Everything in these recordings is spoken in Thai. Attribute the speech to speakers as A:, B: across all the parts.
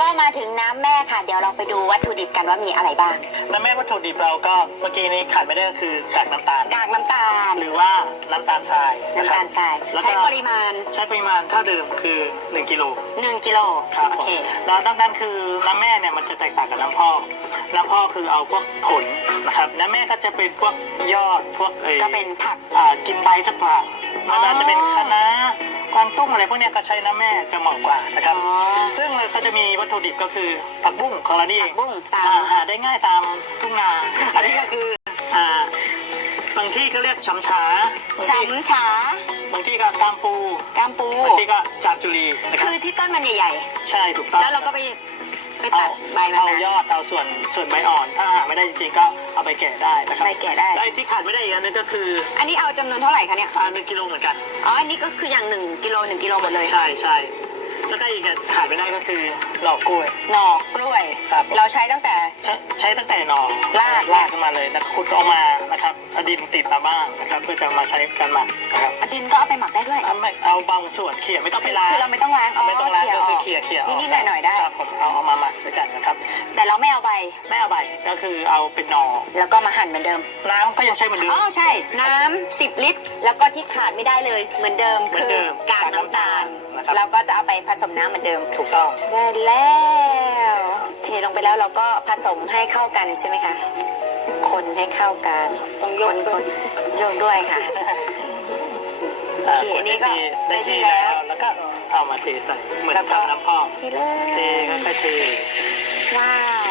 A: ก็มาถึงน้ำแม่ค่ะเดี๋ยวเราไปดูวัตถุดิบกันว่ามีอะไรบ้าง
B: น้ำแม่วัตถุดิบเราก็เมื่อกี้นี้ขาดไม่ได้ก็คือกากน้ำตาล
A: ห
B: รือว่าน้ำตาลทราย
A: ใช้ปริมาณ
B: เท่าเดิมคือ1กิโลครับ
A: โอเค
B: แล้วดังนั้นคือน้ำแม่เนี่ยมันจะแตกต่างกับน้ำพ่อคือเอาพวกผลนะครับน้ำแม่ก็จะเป็นพวกยอดพวก
A: ก็เป็นผัก
B: กินใบสักผักมันอาจจะเป็นคะน้ากวางตุ้งอะไรพวกนี้ก็ใช้น้ำแม่จะเหมาะกว่านะครับซึ่งเราก็จะมีวัตถุดิบก็คือผักบุ้งของเรานี่เองหาได้ง่ายตามทุ่งนาอันนี้ก็คือบางที่ก็เรียกฉำฉาบางที่ก็กามปูบางที่ก็จามจุลีนะครับ
A: คือที่ต้นมันใหญ่
B: ๆใช่ถูกต้อง
A: แล้วเราก็ไปตัดใบมัน
B: เอายอดเอาส่วนใบอ่อนถ้าหาไม่ได้จริงๆก็เอาไปแกะได้นะครับ
A: ไปแกะได้
B: ไอ้ที่ขาดไม่ได้อีกอันนึงก็คือ
A: อันนี้เอาจำนวนเท่าไหร่คะเนี่ย
B: 1 กิโลเหมือนกัน
A: อันนี้ก็คืออย่าง1 กิโลหมดเลย
B: ใช่แล้วก็อีกขาดไม่ได้ก็คือหน่อกล้วย
A: ครับเราใช้ตั้งแต่
B: หน่อลากขึ้นมาเลยแล้วขุดออกมานะครับเอาดินติดมาบ้างนะครับเพื่อจะมาใช้การหมักนะครับ
A: ดินก็เอาไปหมักได้ด้วย
B: เอาบางส่วนเขี่ยไม่ต้องไปล้าง
A: คือเราไม่ต้องล้าง
B: ก็คือเขี่ย
A: นิดหน่อยได้
B: ครับผมเอามาหมักด้วยกันนะครับ
A: แต่เราไม่เอาใบ
B: ก็คือเอาเป็นหน่อ
A: แล้วก็มาหั่นเหมือนเดิม
B: น้ำก็ยังใช้เหมือนเดิม
A: ใช่น้ำ10 ลิตรแล้วก็ที่ขาดไม่ได้เลยเหมือนเดิมคือกากน้ำตาลเราก็จะเอาไปผสมน้ำเหมือนเดิม
B: ถูกต้อง
A: ได้แล้วเทลงไปแล้วเราก็ผสมให้เข้ากันใช่ไหมคะคนให้เข้ากัน
B: ต้องโยน
A: ด้วยค่ะโอเคอันนี้ก็
B: ได้ที่แล้วก็เอามาเทใส่เหมือนกับน้ำพอกเทค่อยๆเท
A: ว้าว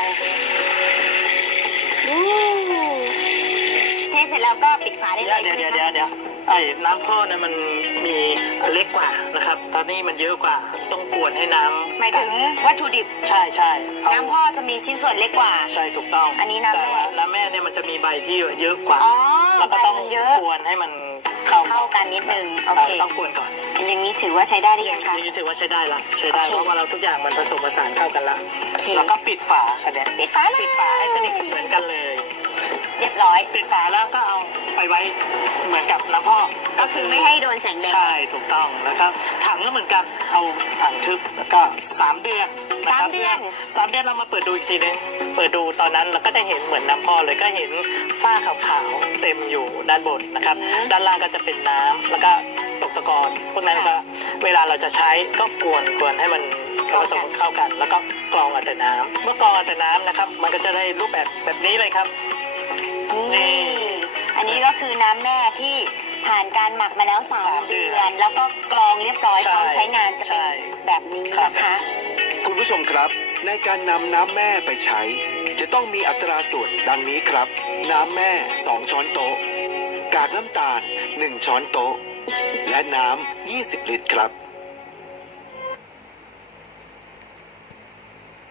A: เทเสร็จแล้วก็ปิดฝาได้เลย
B: เดี๋ยวไอ้น้ำพ่อเนี่ยมันมีเล็กกว่านะครับตอนนี้มันเยอะกว่าต้องกวนให้น้ำ
A: หมายถึงวัตถุดิบ
B: ใช่
A: น้ำพ่อจะมีชิ้นส่วนเล็กกว่า
B: ใช่ถูกต้อง
A: อันนี้น้
B: ำแม่เนี่ยมันจะมีใบที่เยอะกว่า
A: แล้ว
B: ก็ต้องกวนให้มัน
A: เข้ากันนิดนึงโอเค
B: ต้องกวนก่อน
A: อย่างนี้ถือว่าใช้ได้หรือยังคะ
B: นี่ถือว่าใช้ได้ละเพราะว่าเราทุกอย่างมันผสมผสานเข้ากันละแล้วก็ปิดฝาค่ะเนี่ย
A: ปิดฝา
B: ให้สนิทเหมือนกันเลย
A: เรียบร้อย
B: ปิดฝาแล้วก็เอาไปไว้เหมือนกับน้ำพอก
A: ก็คือไม่ให้โดนแสงแดด
B: ใช่ถูกต้องนะครับถังก็เหมือนกันเอาถังทึบแล้วก็3 เดือน
A: นะครับ
B: 3 เดือนเรามาเปิดดูอีกทีนึงเปิดดูตอนนั้นเราก็จะเห็นเหมือนน้ำพอกเลยก็เห็นฝ้าขาวๆเต็มอยู่ด้านบนนะครับด้านล่างก็จะเป็นน้ำแล้วก็ตกตะกอนพวกนั้นก็เวลาเราจะใช้ก็กวนให้มันผสมเข้ากันแล้วก็กรองเอาแต่น้ำเมื่อกรองเอาแต่น้ำนะครับมันก็จะได้รูปแบบนี้เลยครับ
A: นี่อันนี้ก็คือน้ำแม่ที่ผ่านการหมักมาแล้ว3 เดือนแล้วก็กรองเรียบร้อยตอนใช้งานจะเป็นแบบนี้นะคะ
C: คุณผู้ชมครับในการนำน้ำแม่ไปใช้จะต้องมีอัตราส่วนดังนี้ครับน้ำแม่2 ช้อนโต๊ะกากน้ำตาล1 ช้อนโต๊ะและน้ำ20 ลิตรครับ